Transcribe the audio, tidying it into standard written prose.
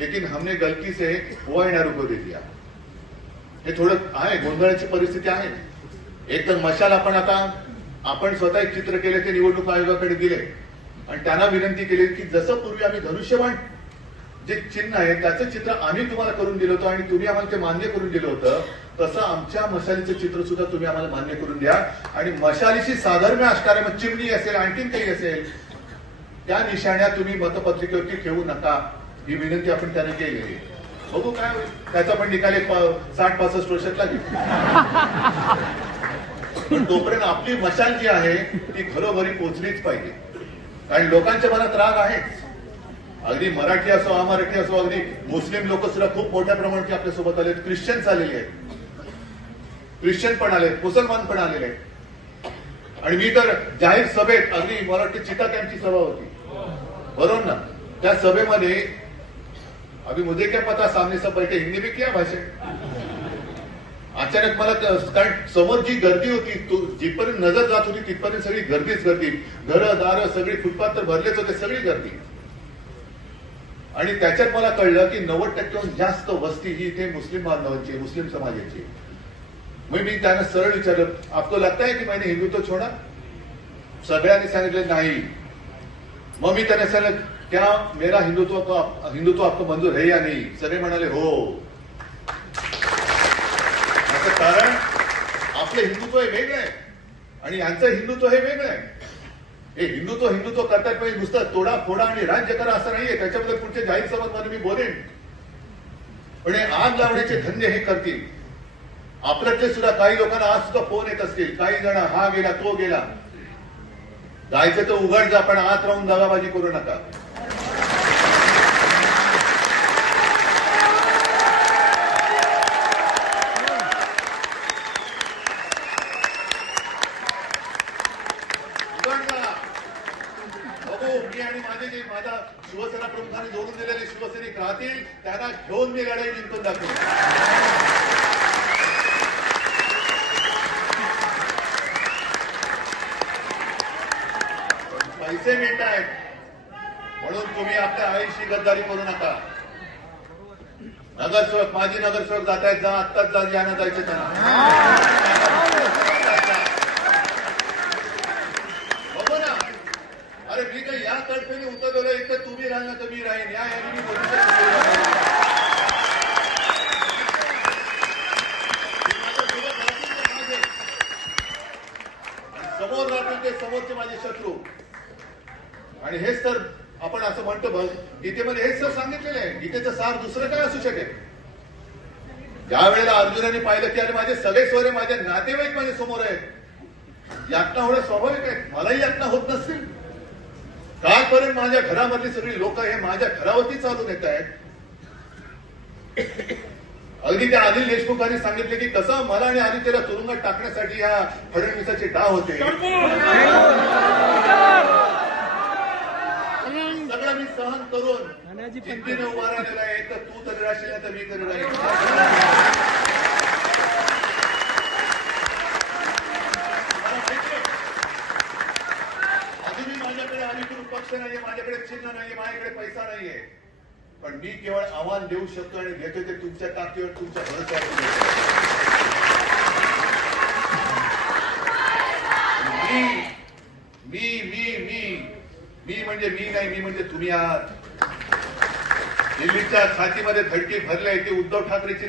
लेकिन हमने गलती से हुआ इनारू को दे दिया। हे थोडं आहे, गोंधळाची परिस्थिती आहे। एक तर मशाल आपण स्वतः एक चित्र केले, ते निवडणूक आयोगाकडे दिले आणि त्यांना विनंती केली की जसं पूर्वी आम्ही धनुष्यबाण जे चिन्ह आहे त्याचं चित्र आम्ही तुम्हाला करून दिलं होतं आणि तुम्ही आम्हाला ते मान्य करून दिलं होतं, तसं आमच्या मशालीचं चित्र सुद्धा तुम्ही आम्हाला मान्य करून द्या आणि मशालीशी साधर्म्य असणारे, मग चिमणी असेल आणखीन काही असेल, त्या निशाण्या तुम्ही मतपत्रिकेवरती ठेवू नका, ही विनंती आपण त्याने केली। बघू काय होईल, त्याचा पण निकाल 60-65 वर्षात लागेल। पण तोपर्यंत आपली मशाल जी आहे ती घरोघरी पोहोचलीच पाहिजे, कारण लोकांच्या मनात राग आहेच। अगदी मराठी असो, अमराठी असो, अगदी मुस्लिम लोक सुद्धा खूप मोठ्या प्रमाणात आपल्यासोबत आले, ख्रिश्चन्स आलेले आहेत, ख्रिश्चन पण आले, मुसलमान पण आलेले आहेत। आणि मी तर जाहीर सभेत, अगदी मला वाटतं चिता कॅम्पची सभा होती, बरोबर ना, त्या सभेमध्ये अभी मुझे क्या पता सामने सब बैठे, हिंदी में क्या भाषण, अचानक मला, कारण समोर जी गर्दी होती, जिथपर्यंत नजर जात होती तिथपर्यंत सगळी गर्दीच गर्दी, घरं दारं सगळी, फुटपाथ तर भरलेच होते, सगळी गर्दी। आणि त्याच्यात मला कळलं की 90% जास्त वस्ती ही इथे मुस्लिम बांधवांची, मुस्लिम समाजाची। मग मी त्यांना सरळ विचारलं, आपको लगता है की मैंने हिंदुत्व छोड़ा? सगळ्यांनी सांगितलं नाही। मग मी त्यांना सांगितलं, क्या मेरा हिंदुत्व आपको मंजूर है या नहीं? सगळे म्हणाले हो। असं कारण आपलं हिंदुत्व हे वेगळं आहे आणि यांचं हिंदुत्व हे वेगळं आहे। हे हिंदुत्व करतात म्हणजे नुसतं तोडा फोडा आणि राज्य करा असं नाहीये, त्याच्याबद्दल पुढच्या जाहीर सभांमध्ये मी बोलेन। पण हे आग लावण्याचे धंदे हे करतील। आपल्यातले सुद्धा काही लोकांना आज सुद्धा फोन येत असतील, काही जण हा गेला तो गेला, जायचं तर उघड जा, पण आत राहून दगाबाजी करू नका। मी आणि माझा शिवसेना प्रमुखांनी जोडून दिलेले शिवसैनिक राहतील, त्यांना घेऊन मी लढाई जिंकून दाखवेन। पैसे मिळत आहेत म्हणून तुम्ही आपल्या आईशी गद्दारी करू नका। नगरसेवक, माजी नगरसेवक जात आहेत, जा आत्ताच जा, यांना जायचं त्यांना बघू ना। अरे मी काही या तडफेने उतरलेलं, एक तर तुम्ही राहिला तर मी राहीन, या याने मी बोलू समोर राहतील ते समोरचे माझे शत्रू। आणि हेच तर आपण असं म्हणतो, बघ गीतेमध्ये हेच तर सांगितलेलं आहे, गीतेचं सार दुसरं काय असू शकेल। ज्या वेळेला अर्जुनाने पाहिलं की अरे माझे सगळे स्वरे, माझे नातेवाईक माझ्या समोर आहेत, यातना होणं स्वाभाविक आहे, मलाही यातना होत नसतील, कालपर्यंत माझ्या घरामधली सगळी लोक हे माझ्या घरावरती चालून येत आहेत। अगदी त्या अनिल देशमुखांनी सांगितले की कसं मला आणि आदित्यला तुरुंगात टाकण्यासाठी या फडणवीसाचे डाव होते, सगळं मी सहन करून जिद्दीने उभा राहिलेला आहे। तर तू तरी राहशील तर मी तरी राहील। अजूनही माझ्याकडे अधिकृत पक्ष नाहीये, माझ्याकडे चिन्ह नाहीये, माझ्याकडे पैसा नाहीये, पण मी केवळ आव्हान देऊ शकतो आणि देतो ते तुमच्या ताकदीवर, तुमच्या भरोश्यावर। मी म्हणजे मी नाही, मी म्हणजे तुम्ही आहात। दिल्लीच्या छातीमध्ये धडकी भरली आहे ती उद्धव ठाकरेची